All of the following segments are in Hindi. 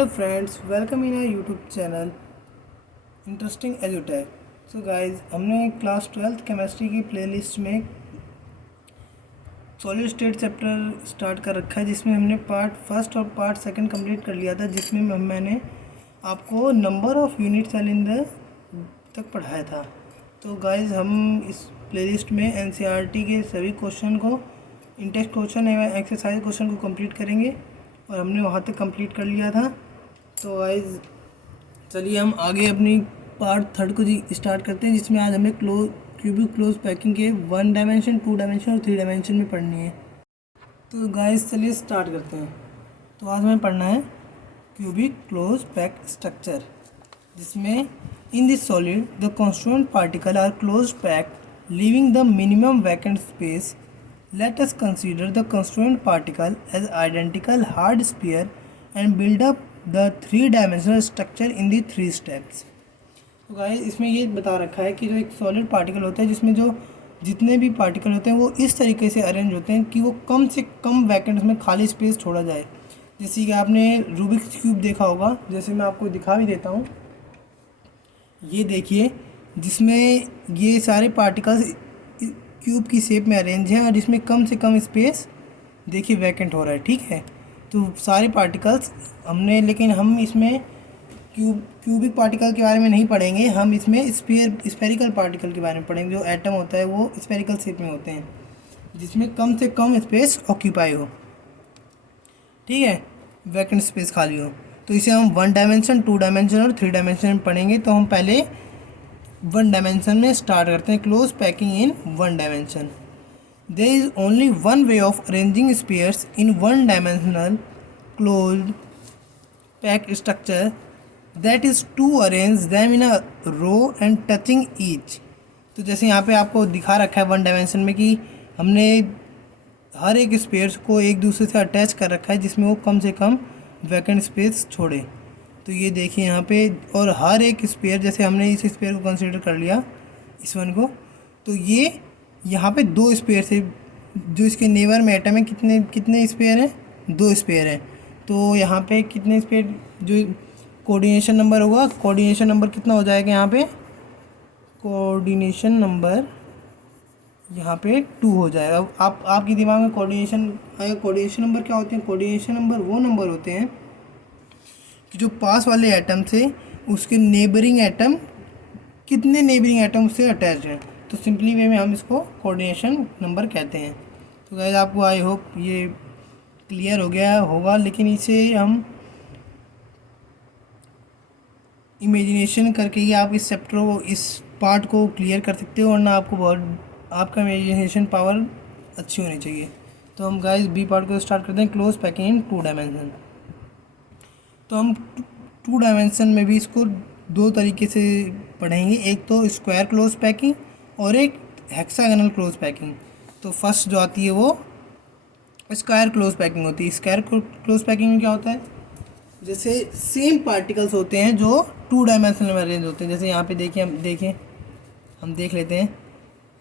Hello friends, welcome in our YouTube channel interesting एजुटेक। सो गाइस, हमने क्लास 12th केमिस्ट्री की प्लेलिस्ट में सॉलिड स्टेट चैप्टर स्टार्ट कर रखा है, जिसमें हमने पार्ट फर्स्ट और पार्ट सेकंड कंप्लीट कर लिया था, जिसमें मैंने आपको number of unit cell in the तक पढ़ाया था। तो गाइस, हम इस प्लेलिस्ट में एनसीईआरटी के सभी क्वेश्चन को, इंटेक्स्ट क्वेश्चन एवं एक्सरसाइज क्वेश्चन को कंप्लीट करेंगे और हमने वहाँ तक कंप्लीट कर लिया था। तो गाइस, चलिए हम आगे अपनी पार्ट थर्ड को स्टार्ट करते हैं, जिसमें आज हमें क्यूबिक क्लोज पैकिंग के 1 डायमेंशन, 2 डायमेंशन और 3 डायमेंशन में पढ़नी है। तो गाइस, चलिए स्टार्ट करते हैं। तो आज हमें पढ़ना है क्यूबिक क्लोज पैक स्ट्रक्चर, जिसमें in this solid the constituent particle are close pack leaving the minimum vacant space. Let us consider the constituent particle as identical hard sphere and build up the 3-dimensional structure in the 3 steps. तो गाइस, इसमें ये बता रखा है कि जो एक सॉलिड पार्टिकल होता है, जिसमें जो जितने भी पार्टिकल होते हैं वो इस तरीके से अरेंज होते हैं कि वो कम से कम वैकेंट्स में खाली स्पेस छोड़ा जाए। जैसे कि आपने रूबिक्स क्यूब देखा होगा, जैसे मैं आपको दिखा भी देता हूँ। ये देखिए, जिसमें ये सारे पार्टिकल्स क्यूब की शेप में अरेंज है और इसमें कम से कम स्पेस देखिए वैकेंट हो रहा है। ठीक है, तो सारे पार्टिकल्स हमने, लेकिन हम इसमें क्यूबिक पार्टिकल के बारे में नहीं पढ़ेंगे। हम इसमें स्फेरिकल पार्टिकल के बारे में पढ़ेंगे। जो एटम होता है वो स्फेरिकल शेप में होते हैं, जिसमें कम से कम स्पेस ऑक्यूपाई हो। ठीक है, वैकेंट स्पेस खाली हो। तो इसे हम 1 डायमेंशन, 2 डायमेंशन और 3 डायमेंशन में पढ़ेंगे। तो हम पहले 1 डायमेंशन में स्टार्ट करते हैं। Close packing in 1 dimension. There is only one way of arranging spheres in 1 dimensional closed pack structure, that is to arrange them in a row and touching each. तो जैसे यहाँ पे आपको दिखा रखा है 1 डायमेंशन में कि हमने हर एक स्पेयर्स को एक दूसरे से अटैच कर रखा है, जिसमें वो कम से कम वैकेंट स्पेस छोड़े। तो ये देखिए यहाँ पे, और हर एक स्पेयर, जैसे हमने इस स्पेयर को कंसीडर कर लिया, इस वन को, तो ये यहाँ पे 2 स्पेयर से, जो इसके नेबर में एटम है, कितने कितने स्पेयर हैं? 2 स्पेयर हैं। तो यहाँ पे कितने स्पेयर, जो कोऑर्डिनेशन नंबर होगा, कोऑर्डिनेशन नंबर कितना हो जाएगा यहाँ पे? कोऑर्डिनेशन नंबर यहाँ पे 2 हो जाएगा। अब आपके दिमाग में कोऑर्डिनेशन आएगा। कोऑर्डिनेशन नंबर क्या होते हैं? कोऑर्डिनेशन नंबर वो नंबर होते हैं कि जो पास वाले एटम से उसके नेबरिंग एटम कितने नेबरिंग एटम से अटैच हैं। तो सिंपली वे में हम इसको कोऑर्डिनेशन नंबर कहते हैं। तो गाइस, आपको आई होप ये क्लियर हो गया होगा, लेकिन इसे हम इमेजिनेशन करके ही आप इस चैप्टर को, इस पार्ट को क्लियर कर सकते हो, वरना आपको बहुत, आपका इमेजिनेशन पावर अच्छी होनी चाहिए। तो हम गाइस बी पार्ट को स्टार्ट करते हैं। क्लोज पैकिंग इन 2 डायमेंशन। तो हम 2 डायमेंशन में भी इसको 2 तरीके से पढ़ेंगे। एक तो स्क्वायर क्लोज पैकिंग और एक हेक्सागोनल क्लोज पैकिंग। तो फर्स्ट जो आती है वो स्क्वायर क्लोज पैकिंग होती है। स्क्वायर क्लोज पैकिंग में क्या होता है? जैसे सेम पार्टिकल्स होते हैं जो 2 डायमेंशन में अरेंज होते हैं। जैसे यहाँ पे देखिए, हम देख लेते हैं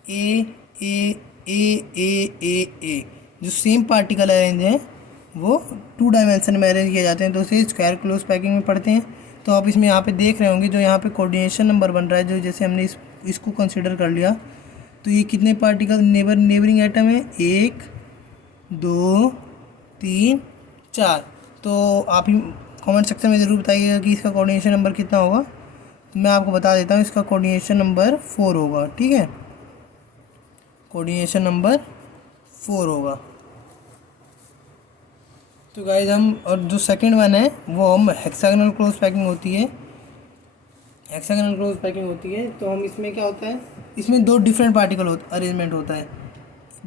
ए ए ए ए ए ए, जो सेम पार्टिकल अरेंज हैं वो 2 डायमेंशन में अरेंज किए जाते हैं, तो उसे स्क्वायर क्लोज पैकिंग में पढ़ते हैं। तो आप इसमें यहाँ पे देख रहे होंगे, जो यहाँ पे कोऑर्डिनेशन नंबर बन रहा है, जो जैसे हमने इसको कंसीडर कर लिया, तो ये कितने पार्टिकल नेबरिंग एटम है? 1 2 3 4। तो आप ही कमेंट सेक्शन में ज़रूर बताइएगा कि इसका कोऑर्डिनेशन नंबर कितना होगा। तो मैं आपको बता देता हूँ, इसका कोऑर्डिनेशन नंबर 4 होगा। ठीक है, कोऑर्डिनेशन नंबर 4 होगा। तो गाइस, हम, और जो सेकंड वन है वो हम हेक्सागोनल क्लोज पैकिंग होती है। हेक्सागोनल क्लोज पैकिंग होती है, तो हम इसमें क्या होता है, इसमें 2 डिफरेंट पार्टिकल अरेंजमेंट होता है,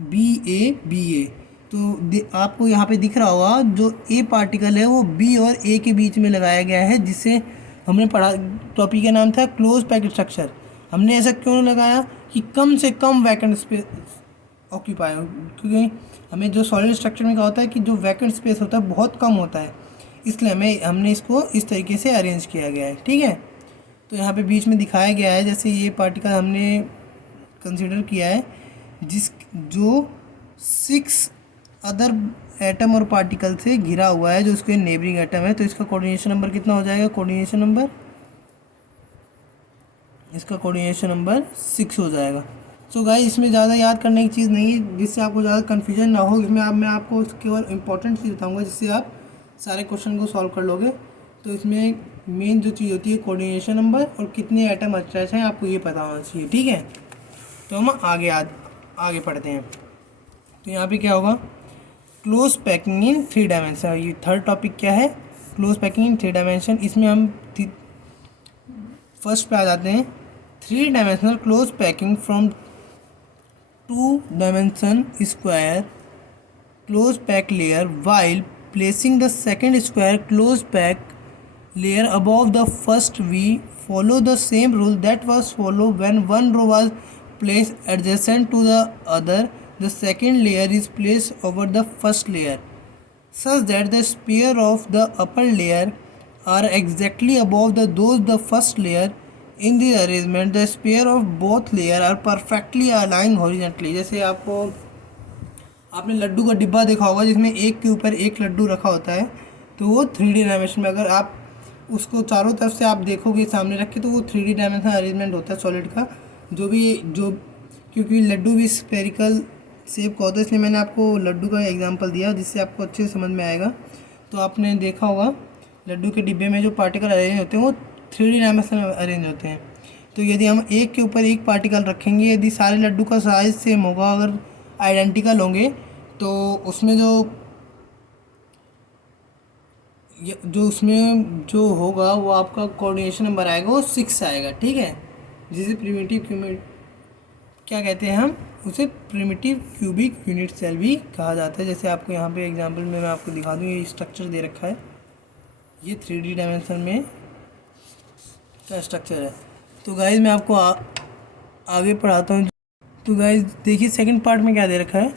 बी ए। तो आपको यहाँ पे दिख रहा होगा, जो ए पार्टिकल है वो बी और ए के बीच में लगाया गया है, जिससे हमने पढ़ा, टॉपिक का नाम था क्लोज पैक स्ट्रक्चर। हमने ऐसा क्यों लगाया कि कम से कम वैकेंट स्पेस ऑक्यूपाई हो, क्योंकि हमें जो सॉलिड स्ट्रक्चर में क्या होता है कि जो वैकेंट स्पेस होता है बहुत कम होता है, इसलिए हमने इसको इस तरीके से अरेंज किया गया है। ठीक है, तो यहाँ पे बीच में दिखाया गया है, जैसे ये पार्टिकल हमने कंसिडर किया है, जो 6 अदर एटम और पार्टिकल से घिरा हुआ है जो उसके नेबरिंग एटम है, तो इसका कोऑर्डिनेशन नंबर कितना हो जाएगा? इसका कोऑर्डिनेशन नंबर 6 हो जाएगा। सो गाइस इसमें ज़्यादा याद करने की चीज़ नहीं है, जिससे आपको ज़्यादा कन्फ्यूजन ना हो। इसमें मैं आपको केवल इंपॉर्टेंट चीज़ बताऊँगा जिससे आप सारे क्वेश्चन को सॉल्व कर लोगे। तो इसमें मेन जो चीज़ होती है कोऑर्डिनेशन नंबर और कितने एटम अटैच हैं आपको ये पता होना चाहिए, ठीक है। तो हम आगे पढ़ते हैं। तो यहाँ पे क्या होगा? क्लोज पैकिंग इन 3 डायमेंशन। ये थर्ड टॉपिक क्या है? क्लोज पैकिंग इन 3 डायमेंशन। इसमें हम फर्स्ट पे आ जाते हैं। 3 dimensional close packing from 2 dimension square close pack layer while placing the second square close pack layer above the first. We follow the same rule that was followed when one row was placed adjacent to the other. The second layer is placed over the first layer such that the sphere of the upper layer are exactly above the first layer. In this arrangement the sphere of both layer are perfectly aligned horizontally. जैसे आपने लड्डू का डिब्बा देखा होगा जिसमें एक के ऊपर एक लड्डू रखा होता है, तो वो 3D डायमेंशन में अगर आप उसको चारों तरफ से आप देखोगे सामने रख के, तो वो 3D डायमेंशन अरेंजमेंट होता है सॉलिड का। क्योंकि लड्डू भी स्फेरिकल शेप का होता है, इसलिए मैंने आपको लड्डू का एग्जांपल दिया जिससे आपको अच्छे से समझ में आएगा। तो आपने देखा होगा लड्डू के डिब्बे में जो पार्टिकल अरेंज होते हैं वो 3D डायमेंशन में अरेंज होते हैं। तो यदि हम एक के ऊपर एक पार्टिकल रखेंगे, यदि सारे लड्डू का साइज़ सेम होगा, अगर आइडेंटिकल होंगे, तो उसमें जो होगा वो आपका कोऑर्डिनेशन नंबर आएगा वो 6 आएगा, ठीक है। जिसे प्रिमिटिव क्या कहते हैं हम उसे प्रिमिटिव क्यूबिक यूनिट सेल भी कहा जाता है। जैसे आपको यहाँ पे एग्जांपल में मैं आपको दिखा दूँ, ये स्ट्रक्चर दे रखा है, ये 3D डायमेंशन में का स्ट्रक्चर है। तो गाइज मैं आपको आगे पढ़ाता हूँ। तो गाइज देखिए सेकंड पार्ट में क्या दे रखा है?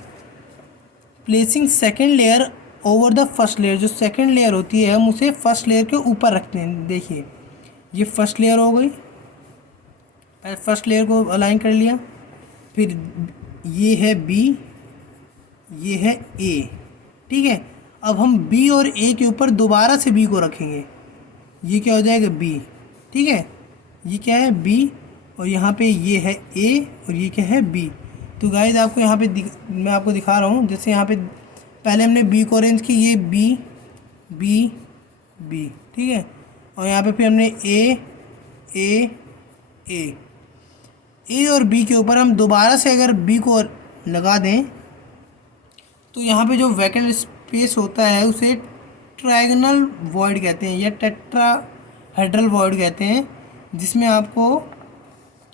Placing second layer over the first layer. जो सेकंड लेयर होती है हम उसे फर्स्ट लेयर के ऊपर रखते हैं। देखिए ये फर्स्ट लेयर हो गई, फर्स्ट लेयर को अलाइन कर लिया। फिर ये है बी, ये है ए, ठीक है। अब हम बी और ए के ऊपर दोबारा से बी को रखेंगे, ये क्या हो जाएगा? बी, ठीक है। ये क्या है? बी, और यहाँ पे ये है ए और ये क्या है? बी। तो गाइस आपको यहाँ पे मैं आपको दिखा रहा हूँ। जैसे यहाँ पे पहले हमने बी को अरेंज की, ये बी बी बी, ठीक है। और यहाँ पे फिर हमने ए ए ए ए और बी के ऊपर हम दोबारा से अगर बी को लगा दें, तो यहाँ पे जो वैकेंट स्पेस होता है उसे ट्रायगोनल वॉइड कहते हैं या टेट्राहेड्रल वॉइड कहते हैं, जिसमें आपको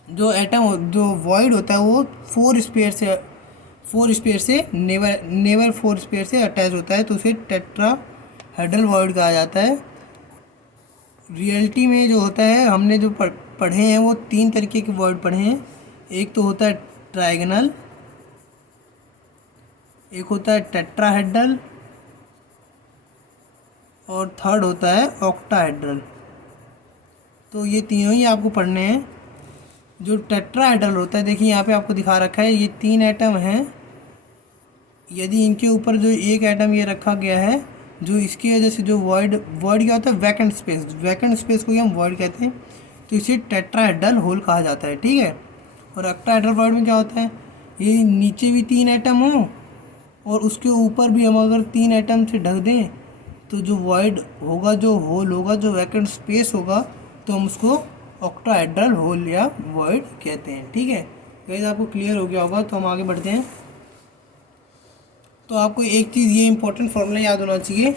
जो वॉइड होता है वो 4 स्पेयर से नेवर 4 स्पेयर से अटैच होता है, तो उसे टेट्राहेड्रल वॉइड कहा जाता है। रियलिटी में जो होता है, हमने जो पढ़े हैं वो 3 तरीके के वॉइड पढ़े हैं। एक तो होता है ट्रायगोनल, एक होता है टेट्राहेड्रल, और थर्ड होता है ऑक्टाहेड्रल। तो ये तीनों ही आपको पढ़ने हैं। जो टेट्राहेड्रल होता है, देखिए यहाँ पे आपको दिखा रखा है, ये 3 एटम हैं। यदि इनके ऊपर जो एक एटम ये रखा गया है, जो इसकी वजह से जो वॉइड क्या होता है? वैकेंट स्पेस को ही हम वॉइड कहते हैं, तो इसे टेट्राहेड्रल होल कहा जाता है, ठीक है। और ऑक्टाहेड्रल वॉइड में क्या होता है? ये नीचे भी 3 एटम हो और उसके ऊपर भी हम अगर 3 एटम से ढक दें, तो जो वॉइड होगा, जो होल होगा, जो वैकेंट स्पेस होगा, तो हम उसको ऑक्टाहेड्रल होल या वॉइड कहते हैं, ठीक है। गाइस आपको क्लियर हो गया होगा। तो हम आगे बढ़ते हैं। तो आपको एक चीज़ ये इंपॉर्टेंट फॉर्मूला याद होना चाहिए,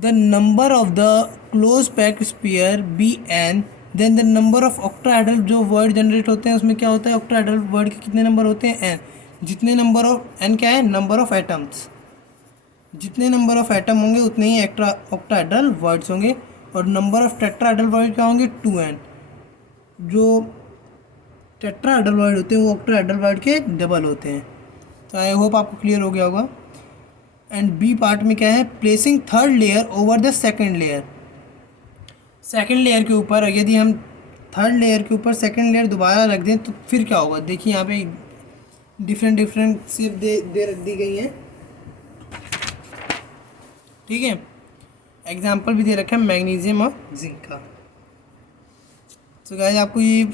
the number of the close pack sphere be N, then the number of octahedral जो वर्ड जनरेट होते हैं उसमें क्या होता है? ऑक्टाहेड्रल वर्ड के कितने नंबर होते हैं? एन। जितने नंबर ऑफ एन क्या है? Number of atoms. जितने नंबर ऑफ एटम होंगे उतने ही ऑक्टाहेड्रल वर्ड्स होंगे। और नंबर ऑफ टेट्राहेड्रल वर्ड क्या होंगे? 2n। जो टेट्राहेड्रल वर्ड होते हैं वो ऑक्टाहेड्रल वर्ड के डबल होते हैं। तो आई होप आपको क्लियर हो गया होगा। एंड बी पार्ट में क्या है? Placing third layer over the second layer. Second layer के ऊपर यदि हम थर्ड लेयर के ऊपर सेकंड लेयर दोबारा रख दें तो फिर क्या होगा? देखिए यहाँ पे डिफरेंट शेप दे दी गई है। ठीक है। एग्जाम्पल भी दे रखा है मैग्नीशियम और जिंक का। तो गाइस आपको ये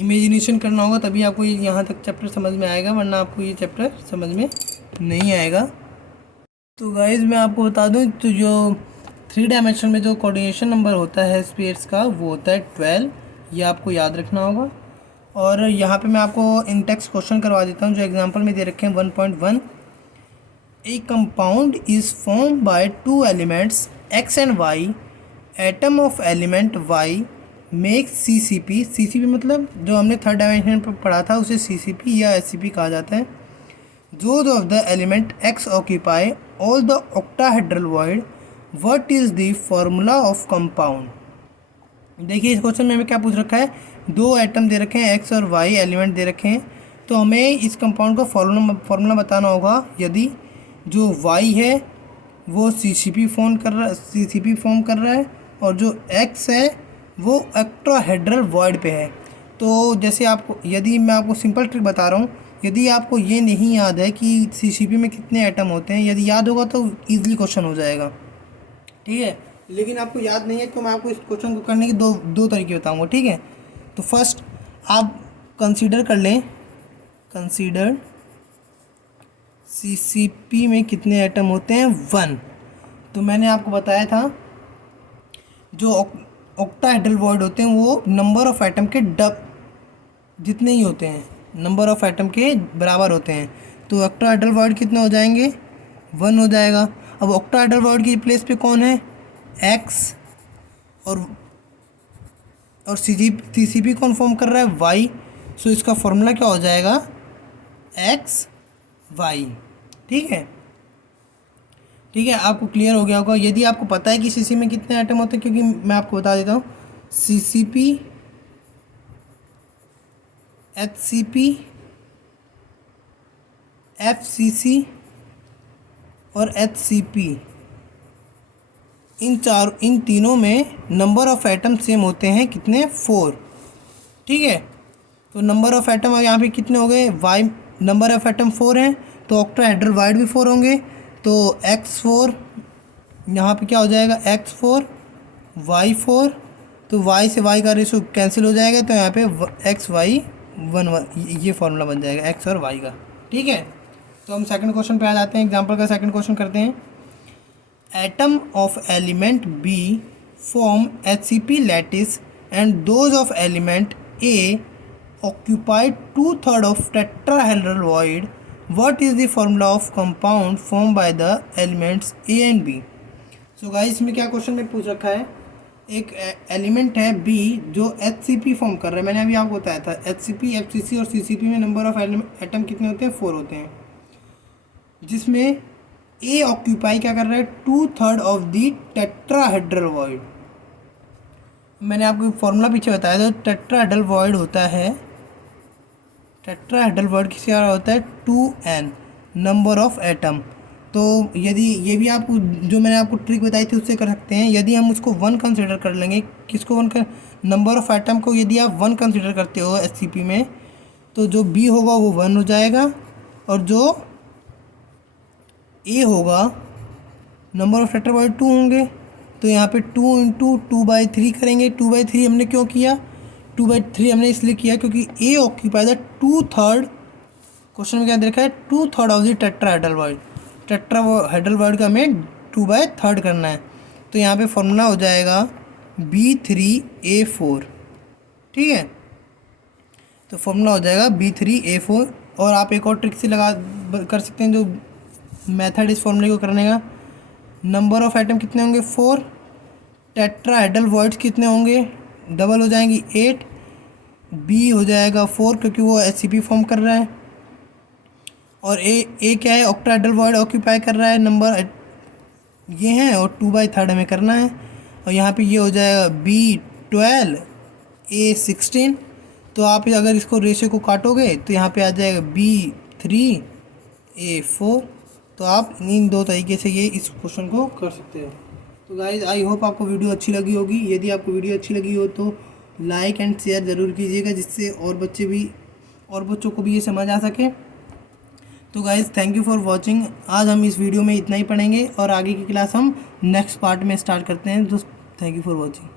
इमेजिनेशन करना होगा, तभी आपको ये यहाँ तक चैप्टर समझ में आएगा, वरना आपको ये चैप्टर समझ में नहीं आएगा। तो गाइस मैं आपको बता दूं, तो जो 3 डायमेंशन में जो कोऑर्डिनेशन नंबर होता है स्फीयर्स का, वो होता है 12। ये आपको याद रखना होगा। और यहाँ पे मैं आपको इन टेक्स्ट क्वेश्चन करवा देता हूँ जो एग्जांपल में दे रखे हैं 1.1। ए compound is form by 2 elements x and y। Atom of element y makes CCP। CCP मतलब जो हमने 3rd डायमेंशन पर पढ़ा था उसे CCP या SCP कहा जाता है। Those of the element X occupy all the octahedral void. What is the formula of compound? देखिए इस क्वेश्चन में हमें क्या पूछ रखा है, 2 एटम दे रखे हैं X और Y एलिमेंट दे रखे हैं, तो हमें इस कंपाउंड का फॉर्मूला बताना होगा। यदि जो Y है वो CCP फॉर्म कर रहा है और जो X है वो ऑक्टाहेड्रल वॉइड पे है। तो जैसे आपको, यदि मैं आपको सिंपल ट्रिक बता रहा हूँ, यदि आपको ये नहीं याद है कि CCP में कितने एटम होते हैं, यदि याद होगा तो ईजिली क्वेश्चन हो जाएगा, ठीक है। लेकिन आपको याद नहीं है तो मैं आपको इस क्वेश्चन को करने के दो तरीके बताऊंगा, ठीक है। तो फर्स्ट आप कंसीडर कर लें, कंसीडर CCP में कितने एटम होते हैं, 1। तो मैंने आपको बताया था जो ऑक्टाहेड्रल वॉइड होते हैं वो नंबर ऑफ एटम के जितने ही होते हैं, नंबर ऑफ एटम के बराबर होते हैं। तो ऑक्टाहेड्रल वॉइड कितने हो जाएंगे, 1 हो जाएगा। अब ऑक्टाहेड्रल वॉइड की प्लेस पे कौन है, X, और CCP कौन फॉर्म कर रहा है, Y। सो इसका फॉर्मूला क्या हो जाएगा, XY, ठीक है। ठीक है, आपको क्लियर हो गया होगा। यदि आपको पता है कि CC में कितने एटम होते हैं, क्योंकि मैं आपको बता देता हूँ, CCP, HCP, FCC और HCP, इन तीनों में नंबर ऑफ एटम सेम होते हैं, कितने, 4, ठीक है। तो नंबर ऑफ एटम यहाँ पे कितने हो गए, Y नंबर ऑफ एटम 4 हैं, तो ऑक्टाहेड्रल वॉइड भी 4 होंगे। तो X4 यहाँ पे क्या हो जाएगा, X4 Y4, तो Y से Y का रेशो कैंसिल हो जाएगा, तो यहाँ पे XY 1 ये फॉर्मूला बन जाएगा X और Y का, ठीक है। तो हम सेकंड क्वेश्चन पे आ जाते हैं, एग्जांपल का सेकंड क्वेश्चन करते हैं। Atom of element B form HCP lattice and those of element A occupied 2/3 of tetrahedral void. What is the formula of compound formed by the elements A and B? So guys इसमें क्या क्वेश्चन में पूछ रखा है, एक एलिमेंट है B जो HCP फॉर्म कर रहा है। मैंने अभी आपको बताया था HCP, FCC और CCP में नंबर ऑफ एटम कितने होते हैं, 4 होते हैं, जिसमें A ऑक्यूपाई क्या कर रहा है, 2/3 ऑफ द टेट्राहेड्रल वॉइड। मैंने आपको फॉर्मूला पीछे बताया था, टेट्राहेड्रल वॉइड होता है, टेट्राहेड्रल वॉइड किसके द्वारा होता है, 2n नंबर ऑफ एटम। तो यदि ये भी आपको जो मैंने आपको ट्रिक बताई थी उससे कर सकते हैं। यदि हम उसको 1 कंसिडर कर लेंगे, किसको 1 कर, नंबर ऑफ एटम को यदि आप 1 कंसिडर करते हो HCP में, तो जो B होगा वो 1 हो जाएगा, और जो A होगा, नंबर ऑफ टेट्रा वॉइड 2 होंगे, तो यहाँ पे 2 × 2/3 करेंगे। 2/3 हमने क्यों किया, 2/3 हमने इसलिए किया क्योंकि A ऑक्यूपाई द 2/3, क्वेश्चन में क्या दे रखा है, 2/3 of the tetrahedral void. Tetrahedral void का हमें 2/3 करना है, तो यहाँ पे फॉर्मूला हो जाएगा B3A4, ठीक है। तो फॉर्मूला हो जाएगा B3A4। और आप एक और ट्रिक से कर सकते हैं, जो मेथड इस फॉर्मूले को करने का, नंबर ऑफ एटम कितने होंगे, 4, टेट्राहेड्रल वॉइड्स कितने होंगे, डबल हो जाएंगी 8, B हो जाएगा 4 क्योंकि वो HCP फॉर्म कर रहा है, और A क्या है, ऑक्टाहेड्रल वॉइड ऑक्यूपाई कर रहा है, नंबर ये हैं, और 2/3 हमें करना है। और यहाँ पे ये हो जाएगा B12 A16। तो आप अगर इसको रेशियो को काटोगे तो यहाँ पे आ जाएगा B3A4। तो आप इन 2 तरीके से ये इस क्वेश्चन को कर सकते हो। तो गाइज़ आई होप आपको वीडियो अच्छी लगी होगी। यदि आपको वीडियो अच्छी लगी हो तो लाइक एंड शेयर ज़रूर कीजिएगा, जिससे और बच्चों को भी ये समझ आ सके। तो guys thank you for watching. आज हम इस वीडियो में इतना ही पढ़ेंगे और आगे की क्लास हम नेक्स्ट पार्ट में स्टार्ट करते हैं। दोस्त थैंक यू फॉर वॉचिंग।